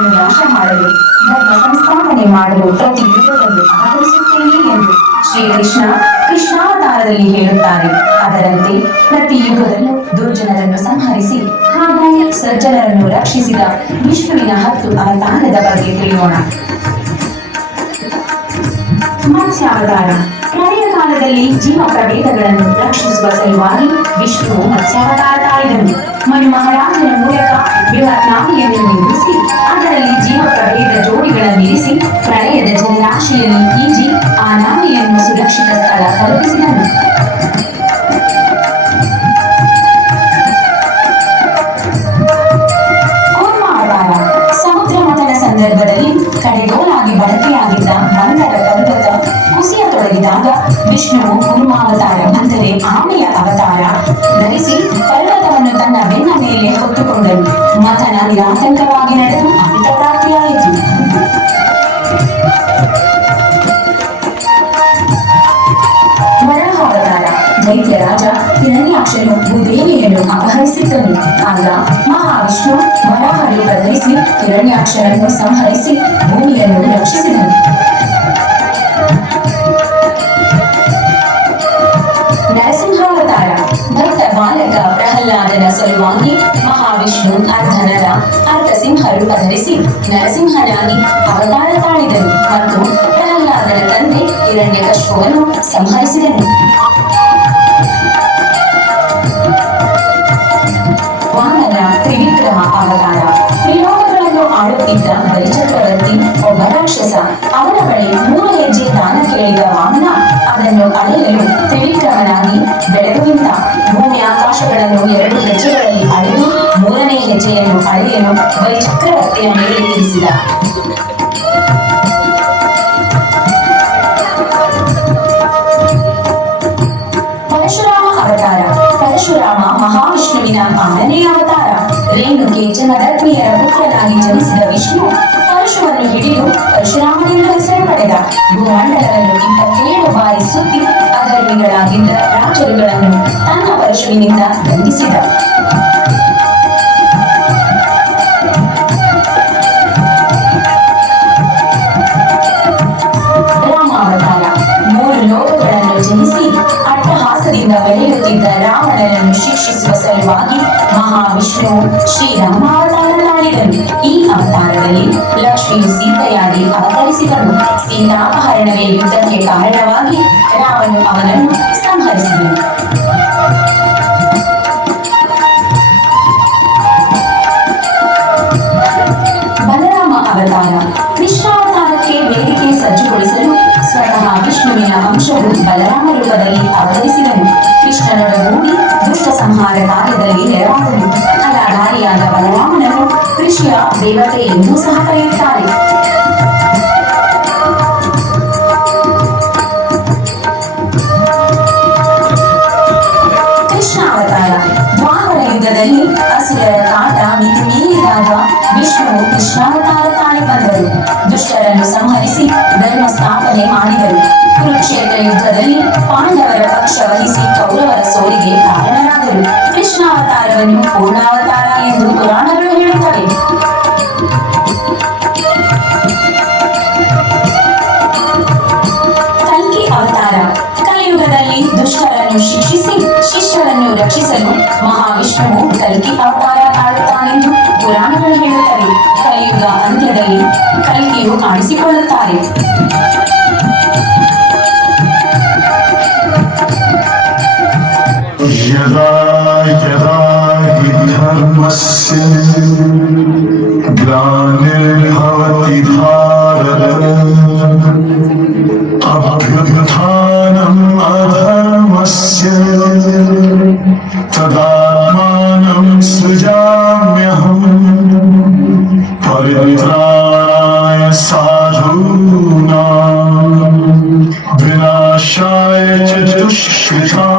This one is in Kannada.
ದುಷ್ಟರನ್ನು ನಾಶ ಮಾಡಲು ಧರ್ಮ ಸಂಸ್ಥಾಪನೆ ಮಾಡಲು ಪ್ರತಿ ಯುಗದಲ್ಲೂ ಆಧರಿಸುತ್ತೇನೆ ಎಂದು ಶ್ರೀಕೃಷ್ಣ ಕೃಷ್ಣಾವತಾರದಲ್ಲಿ ಹೇಳುತ್ತಾರೆ. ಅದರಂತೆ ಪ್ರತಿ ಯುಗದಲ್ಲೂ ದುರ್ಜನರನ್ನು ಸಂಹರಿಸಿ ಹಾಗಾಗಿ ಸಜ್ಜನರನ್ನು ರಕ್ಷಿಸಿದ ವಿಷ್ಣುವಿನ 10 ಅವತಾರದ ಬಗ್ಗೆ ತಿಳಿಯೋಣ. ಮತ್ಸ್ಯಾವತಾರ. ಪ್ರಳಯ ಕಾಲದಲ್ಲಿ ಜೀವ ಪ್ರಭೇದಗಳನ್ನು ರಕ್ಷಿಸುವ ಸಲುವಾಗಿ ವಿಷ್ಣುವು ಮತ್ಸ್ಯಾವತಾರ ತಾಳಿದನು. ಮನು ಮಹಾರಾಜನ ಮೂಲಕ ಬೃಹತ್ ನಾವೆಯನ್ನು ನಿರ್ಮಿಸಿ ಅದರಲ್ಲಿ ಜೀವ ಪ್ರಭೇದ ಜೋಡಿಗಳನ್ನಿರಿಸಿ ಪ್ರಳಯದ ಜಲರಾಶಿಯಲ್ಲಿ ಈಜಿ ಆ ನಾವೆಯನ್ನು ಸುರಕ್ಷಿತ ಸ್ಥಳ ತಲುಪಿಸಿದನು. ಕೂರ್ಮಾವತಾರ. ಸಮುದ್ರ ಮಥನ ಸಂದರ್ಭದಲ್ಲಿ ಕಡೆಗೋಲಾಗಿ ಬಳಕೆಯಾಗಿದ್ದ ಮಂದರ ಪರ್ವತ ಕುಸಿಯತೊಡಗಿದಾಗ ವಿಷ್ಣುವು ಕೂರ್ಮಾವತಾರ ಅಂದರೆ ಆಮೆಯ ಅವತಾರ ಧರಿಸಿ ಪರ್ವತವನ್ನು ತನ್ನ ಬೆನ್ನ ಮೇಲೆ ಹೊತ್ತುಕೊಂಡನು. ಮಥನ ನಿರಾತಂಕವಾಗಿ ನಡೆದು ಅಮೃತ ಪ್ರಾಪ್ತಿಯಾಯಿತು. ವರಾಹಾವತಾರ. ದೈತ್ಯ ರಾಜ ಹಿರಣ್ಯಾಕ್ಷನು ಭೂದೇವಿಯನ್ನು ಅಪಹರಿಸಿದ್ದನು. ಆಗ ಮಹಾವಿಷ್ಣು ವರಾಹ ರೂಪ ಧರಿಸಿ ಹಿರಣ್ಯಾಕ್ಷನನ್ನು ಸಂಹರಿಸಿ ಭೂಮಿಯನ್ನು ರಕ್ಷಿಸಿದನು. ನರಸಿಂಹಾವತಾರ. ಭಕ್ತ ಬಾಲಕ ಪ್ರಹ್ಲಾದನ ಸಲುವಾಗಿ ಮಹಾವಿಷ್ಣು ಅರ್ಧನರ ಅರ್ಧಸಿಂಹ ರೂಪ ಧರಿಸಿ ನರಸಿಂಹನಾಗಿ ಅವತಾರ ತಾಳಿದನು ಮತ್ತು ಪ್ರಹ್ಲಾದನ ತಂದೆ ಹಿರಣ್ಯಕಶ್ಯಪವನ್ನು ಸಂಹರಿಸಿದನು. ವಾಮನ ತ್ರಿವಿಕ್ರಮ ಅವತಾರ. ತ್ರಿಲೋಕಗಳನ್ನು ಆಳುತ್ತಿದ್ದ ಬಲಿಚಕ್ರವರ್ತಿ ಒಬ್ಬ ರಾಕ್ಷಸ. ಅವನ ಬಳಿ 3 ಹೆಜ್ಜೆ ದಾನ ಕೇಳಿದ ವಾಮನ ಅದನ್ನು ಅಳೆಯಲು ತ್ರಿವಿಕ್ರಮನಾಗಿ ಬೆಳೆದು ನಿಂತ. ಭೂಮಿ ಆಕಾಶಗಳನ್ನು 2 ಹೆಜ್ಜೆಗಳಲ್ಲಿ ಅಳೆದು 3ನೇ ಹೆಜ್ಜೆಯನ್ನು ಅಳೆಯಲು ಬಲಿಚಕ್ರವರ್ತಿಯ ಮೇಲೆ ಇರಿಸಿದ. ಪರಶುರಾಮ ಅವತಾರ. ಪರಶುರಾಮ ಮಹಾವಿಷ್ಣುವಿನ 6ನೇ ಅವತಾರ. ರೇಣುಕೆ ಜನದಗ್ನಿಯರ ಪುತ್ರನಾಗಿ ಜನಿಸಿದ ವಿಷ್ಣು ಪರಶುವನ್ನು ಹಿಡಿದು ಪರಶುರಾಮನೆಂದು ಹೆಸರು ಪಡೆದ. ಭೂಮಂಡಲವನ್ನು 27 ಬಾರಿ ಸುತ್ತಿ ಅಧರ್ಮಿಗಳಾಗಿದ್ದ ರಾಜರುಗಳನ್ನು ತನ್ನ ಪರಶುವಿನಿಂದ ಬಂಧಿಸಿದ. ರಾಮಾವತಾರ. 3 ಲೋಕಗಳನ್ನು ಜನಿಸಿ ಅಟ್ಟಹಾಸದಿಂದ ಬೆಳೆಯುತ್ತಿದ್ದ ರಾವಣನನ್ನು ಶಿಕ್ಷಿಸುವ ಸಲುವಾಗಿ ಮಹಾವಿಷ್ಣು ಶ್ರೀರಾಮಾವತಾರ ತಾಳಿದನು. ಈ ಅವತಾರದಲ್ಲಿ ಲಕ್ಷ್ಮಿಯು ಸೀತೆಯಾಗಿ ಅವತರಿಸಿದನು. ಸೀತಾಪಹರಣವೇ ಯುದ್ಧಕ್ಕೆ ಕಾರಣವಾಗಿ ರಾಮನು ಅವನನ್ನು ಸಂಹರಿಸಿದನು. ಬಲರಾಮ ಅವತಾರ. ಕೃಷ್ಣಾವತಾರಕ್ಕೆ ವೇದಿಕೆ ಸಜ್ಜುಗೊಳಿಸಲು ಸ್ವತಃ ವಿಷ್ಣುವಿನ ಅಂಶವು ಬಲರಾಮ ರೂಪದಲ್ಲಿ ಅವತರಿಸಿದನು. ಕೃಷ್ಣನೊಡಗೂಡಿ ದುಷ್ಟ ಸಂಹಾರ ಕಾರ್ಯದಲ್ಲಿ ನೆರವಾದನು. ಕಲಾಧಾರಿಯಾದ ಬಲರಾಮನನ್ನು ಕೃಷ್ಣ ದೇವತೆ ಎಂದೂ ಸಹ ಕರೆಯುತ್ತಾರೆ. ಕೃಷ್ಣಾವತಾರ. ದ್ವಾಪರ ಯುಗದಲ್ಲಿ ಅಸುರರ ಕಾಟ ಮಿತಿ ಮೀರಿದಾಗ ವಿಷ್ಣುವು ಕೃಷ್ಣಾವತಾರ ತಾಳಿ ಬಂದರು. ದುಷ್ಟರನ್ನು ಸಂಹರಿಸಿ ಧರ್ಮ ಸ್ಥಾಪನೆ ಮಾಡಿದರು. ಕುರುಕ್ಷೇತ್ರ ಯುದ್ಧದಲ್ಲಿ ಪಾಂಡವರ ಪಕ್ಷ ವಹಿಸಿ ಕೌರವರ ಸೋಲಿಗೆ ಕಾರಣರಾದರು. ಕೃಷ್ಣಾವತಾರವನ್ನು ಪೂರ್ಣಾವತಾರ ಎಂದು ಪುರಾಣಗಳು ಹೇಳುತ್ತವೆ. ಕಲ್ಕಿ ಅವತಾರ. ಕಲಿಯುಗದಲ್ಲಿ ದುಷ್ಟರನ್ನು ಶಿಕ್ಷಿಸಿ ಶಿಷ್ಟರನ್ನು ರಕ್ಷಿಸಲು ಮಹಾವಿಷ್ಣುವು ಕಲ್ಕಿ ಅವತಾರ ತಾಳುತ್ತಾನೆಂದು ಪುರಾಣಗಳು ಹೇಳುತ್ತವೆ. ಕಲಿಯುಗ ಅಂತ್ಯದಲ್ಲಿ ಕಲ್ಕಿಯು ಕಾಣಿಸಿಕೊಳ್ಳುತ್ತಾರೆ. यदा यदा हि धर्मस्य ग्लानिर्भवति भारत अभ्युत्थानम् अधर्मस्य तदात्मानं सृजाम्यहम् परित्राणाय साधूनां विनाशाय च दुष्कृताम्